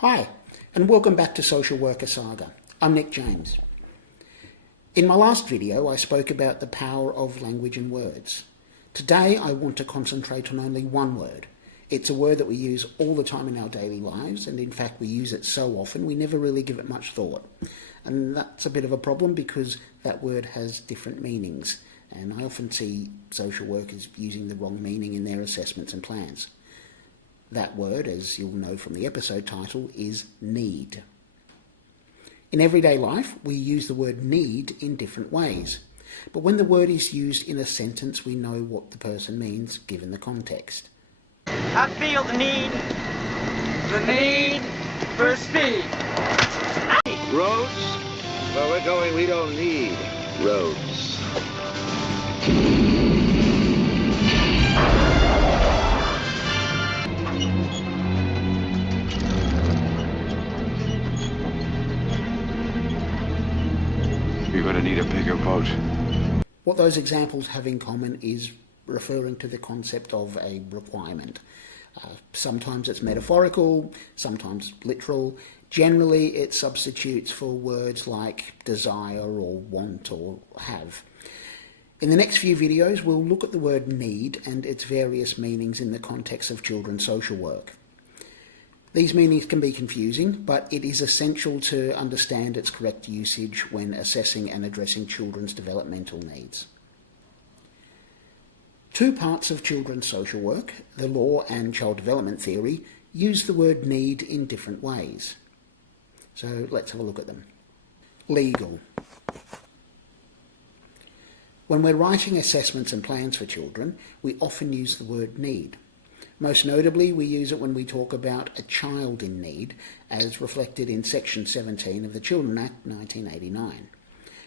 Hi, and welcome back to Social Worker Saga. I'm Nick James. In my last video, I spoke about the power of language and words. Today, I want to concentrate on only one word. It's a word that we use all the time in our daily lives, and in fact, we use it so often, we never really give it much thought. And that's a bit of a problem because that word has different meanings, and I often see social workers using the wrong meaning in their assessments and plans. That word, as you'll know from the episode title, is need. In everyday life, we use the word need in different ways. But when the word is used in a sentence, we know what the person means given the context. I feel the need for speed. Roads? Where we're going, we don't need roads. You're going to need a bigger boat. What those examples have in common is referring to the concept of a requirement. Sometimes it's metaphorical, sometimes literal. Generally, it substitutes for words like desire or want or have. In the next few videos, we'll look at the word need and its various meanings in the context of children's social work. These meanings can be confusing, but it is essential to understand its correct usage when assessing and addressing children's developmental needs. Two parts of children's social work, the law and child development theory, use the word need in different ways. So let's have a look at them. Legal. When we're writing assessments and plans for children, we often use the word need. Most notably, we use it when we talk about a child in need, as reflected in Section 17 of the Children Act 1989.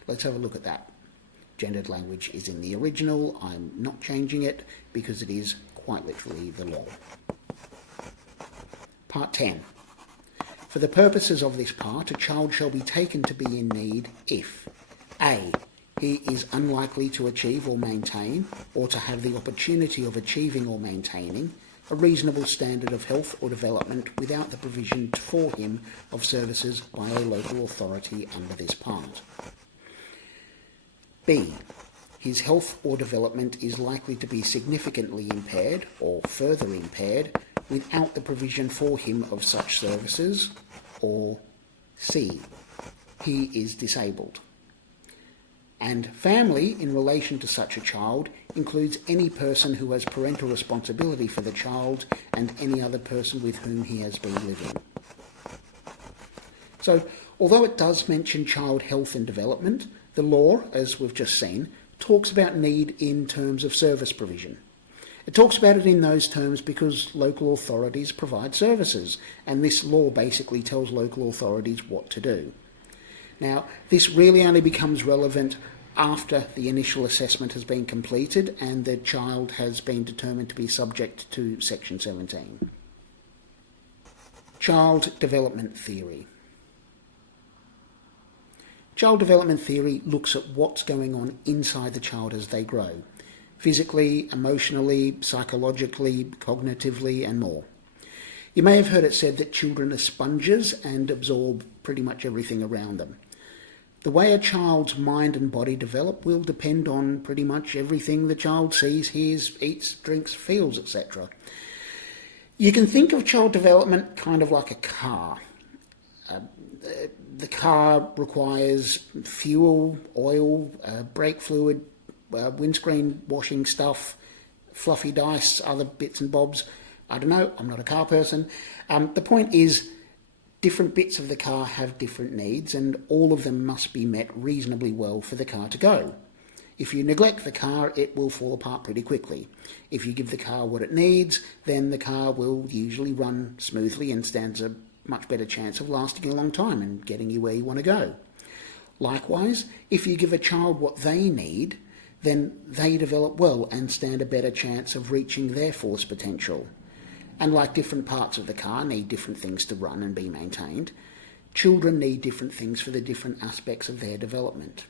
Let's have a look at that. Gendered language is in the original. I'm not changing it because it is quite literally the law. Part 10. For the purposes of this part, a child shall be taken to be in need if A. He is unlikely to achieve or maintain, or to have the opportunity of achieving or maintaining, a reasonable standard of health or development without the provision for him of services by a local authority under this part. B. His health or development is likely to be significantly impaired or further impaired without the provision for him of such services, or C. He is disabled. And family, in relation to such a child, includes any person who has parental responsibility for the child and any other person with whom he has been living. So, although it does mention child health and development, the law, as we've just seen, talks about need in terms of service provision. It talks about it in those terms because local authorities provide services, and this law basically tells local authorities what to do. Now, this really only becomes relevant after the initial assessment has been completed and the child has been determined to be subject to Section 17. Child development theory. Child development theory looks at what's going on inside the child as they grow, physically, emotionally, psychologically, cognitively, and more. You may have heard it said that children are sponges and absorb pretty much everything around them. The way a child's mind and body develop will depend on pretty much everything the child sees, hears, eats, drinks, feels, etc. You can think of child development kind of like a car. The car requires fuel, oil, brake fluid, windscreen washing stuff, fluffy dice, other bits and bobs. I don't know, I'm not a car person. The point is, different bits of the car have different needs, and all of them must be met reasonably well for the car to go. If you neglect the car, it will fall apart pretty quickly. If you give the car what it needs, then the car will usually run smoothly and stands a much better chance of lasting a long time and getting you where you want to go. Likewise, if you give a child what they need, then they develop well and stand a better chance of reaching their fullest potential. And like different parts of the car need different things to run and be maintained, children need different things for the different aspects of their development.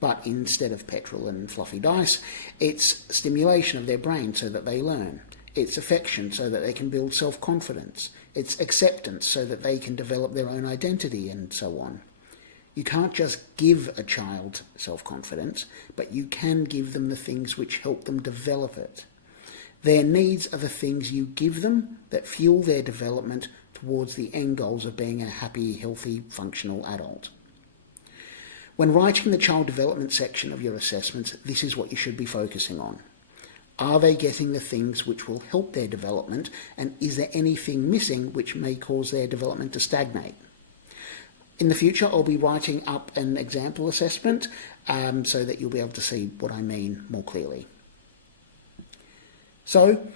But instead of petrol and fluffy dice, it's stimulation of their brain so that they learn. It's affection so that they can build self-confidence. It's acceptance so that they can develop their own identity and so on. You can't just give a child self-confidence, but you can give them the things which help them develop it. Their needs are the things you give them that fuel their development towards the end goals of being a happy, healthy, functional adult. When writing the child development section of your assessments, this is what you should be focusing on. Are they getting the things which will help their development, and is there anything missing which may cause their development to stagnate? In the future, I'll be writing up an example assessment so that you'll be able to see what I mean more clearly. So,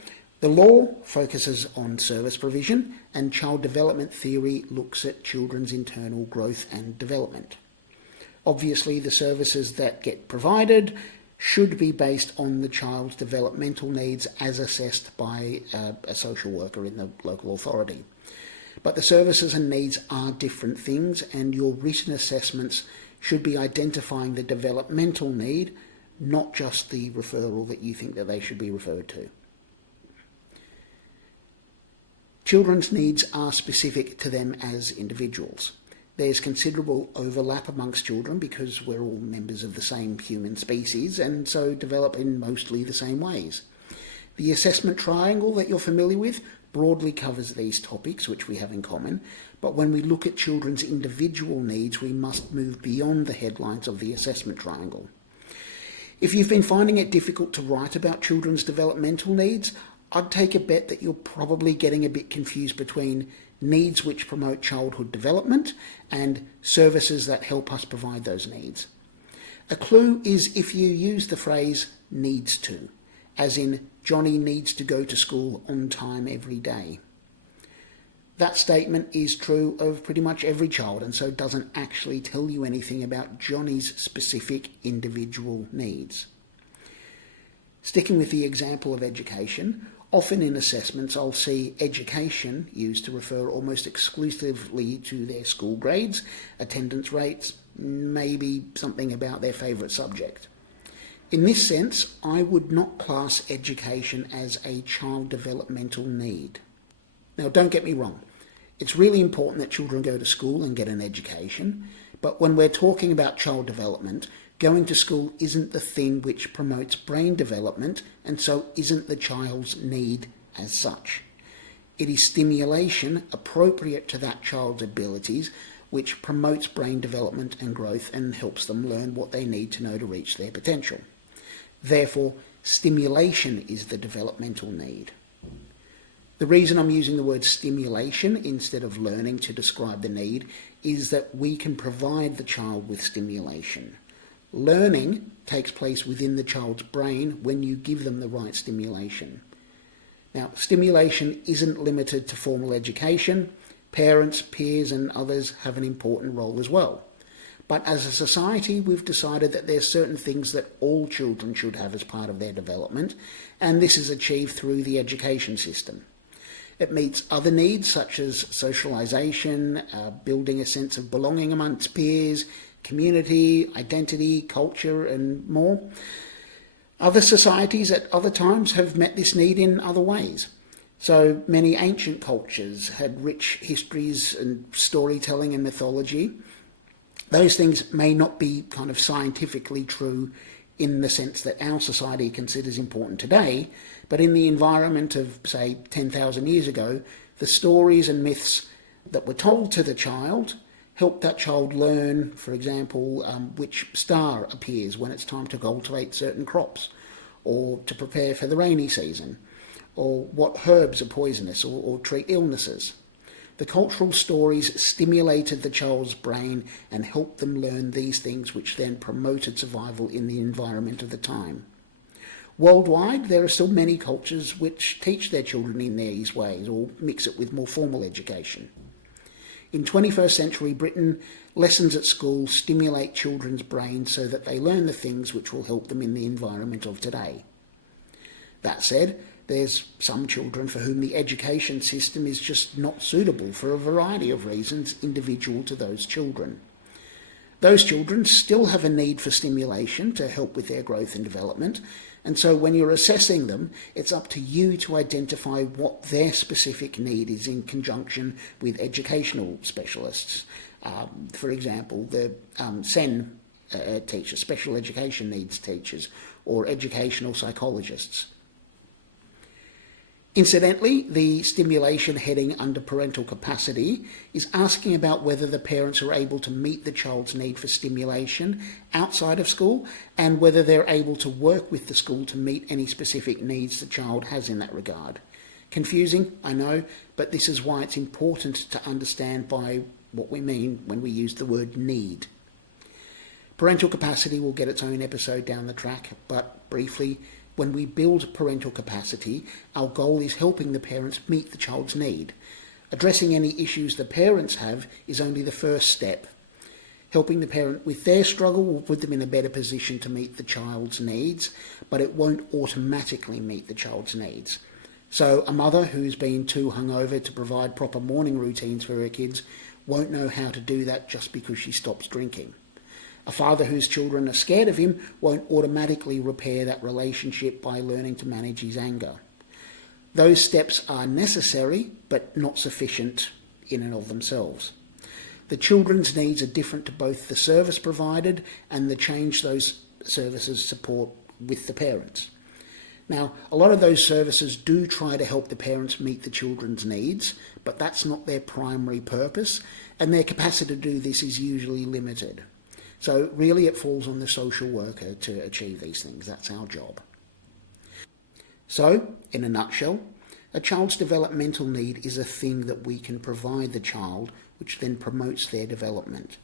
the law focuses on service provision, and child development theory looks at children's internal growth and development. Obviously, the services that get provided should be based on the child's developmental needs as assessed by a social worker in the local authority. But the services and needs are different things, and your written assessments should be identifying the developmental need, not just the referral that you think that they should be referred to. Children's needs are specific to them as individuals. There's considerable overlap amongst children because we're all members of the same human species and so develop in mostly the same ways. The assessment triangle that you're familiar with broadly covers these topics which we have in common, but when we look at children's individual needs, we must move beyond the headlines of the assessment triangle. If you've been finding it difficult to write about children's developmental needs, I'd take a bet that you're probably getting a bit confused between needs which promote childhood development and services that help us provide those needs. A clue is if you use the phrase needs to, as in Johnny needs to go to school on time every day. That statement is true of pretty much every child and so doesn't actually tell you anything about Johnny's specific individual needs. Sticking with the example of education, often in assessments I'll see education used to refer almost exclusively to their school grades, attendance rates, maybe something about their favourite subject. In this sense, I would not class education as a child developmental need. Now, don't get me wrong. It's really important that children go to school and get an education, but when we're talking about child development, going to school isn't the thing which promotes brain development and so isn't the child's need as such. It is stimulation appropriate to that child's abilities which promotes brain development and growth and helps them learn what they need to know to reach their potential. Therefore, stimulation is the developmental need. The reason I'm using the word stimulation instead of learning to describe the need is that we can provide the child with stimulation. Learning takes place within the child's brain when you give them the right stimulation. Now, stimulation isn't limited to formal education. Parents, peers and others have an important role as well. But as a society, we've decided that there's certain things that all children should have as part of their development, and this is achieved through the education system. It meets other needs such as socialisation, building a sense of belonging amongst peers, community, identity, culture and more. Other societies at other times have met this need in other ways. So many ancient cultures had rich histories and storytelling and mythology. Those things may not be kind of scientifically true in the sense that our society considers important today, but in the environment of, say, 10,000 years ago, the stories and myths that were told to the child helped that child learn, for example, which star appears when it's time to cultivate certain crops, or to prepare for the rainy season, or what herbs are poisonous or treat illnesses. The cultural stories stimulated the child's brain and helped them learn these things, which then promoted survival in the environment of the time. Worldwide, there are still many cultures which teach their children in these ways or mix it with more formal education. In 21st century Britain, lessons at school stimulate children's brains so that they learn the things which will help them in the environment of today. That said, there's some children for whom the education system is just not suitable for a variety of reasons individual to those children. Those children still have a need for stimulation to help with their growth and development, and so when you're assessing them, it's up to you to identify what their specific need is in conjunction with educational specialists. For example, the SEN teachers, special education needs teachers, or educational psychologists. Incidentally, the stimulation heading under parental capacity is asking about whether the parents are able to meet the child's need for stimulation outside of school and whether they're able to work with the school to meet any specific needs the child has in that regard. Confusing, I know, but this is why it's important to understand by what we mean when we use the word need. Parental capacity will get its own episode down the track, but briefly, when we build parental capacity, our goal is helping the parents meet the child's need. Addressing any issues the parents have is only the first step. Helping the parent with their struggle will put them in a better position to meet the child's needs, but it won't automatically meet the child's needs. So a mother who's been too hungover to provide proper morning routines for her kids won't know how to do that just because she stops drinking. A father whose children are scared of him won't automatically repair that relationship by learning to manage his anger. Those steps are necessary, but not sufficient in and of themselves. The children's needs are different to both the service provided and the change those services support with the parents. Now, a lot of those services do try to help the parents meet the children's needs, but that's not their primary purpose, and their capacity to do this is usually limited. So really it falls on the social worker to achieve these things. That's our job. So, in a nutshell, a child's developmental need is a thing that we can provide the child, which then promotes their development.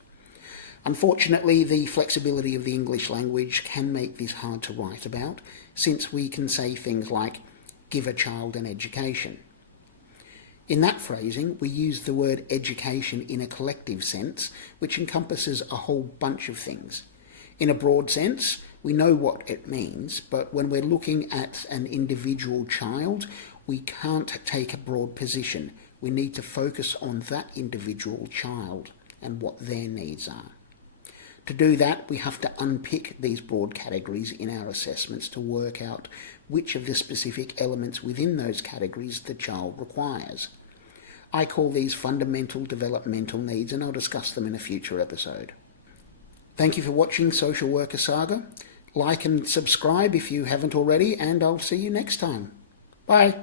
Unfortunately, the flexibility of the English language can make this hard to write about, since we can say things like, give a child an education. In that phrasing, we use the word education in a collective sense, which encompasses a whole bunch of things. In a broad sense, we know what it means, but when we're looking at an individual child, we can't take a broad position. We need to focus on that individual child and what their needs are. To do that, we have to unpick these broad categories in our assessments to work out which of the specific elements within those categories the child requires. I call these fundamental developmental needs, and I'll discuss them in a future episode. Thank you for watching Social Worker Saga. Like and subscribe if you haven't already, and I'll see you next time. Bye.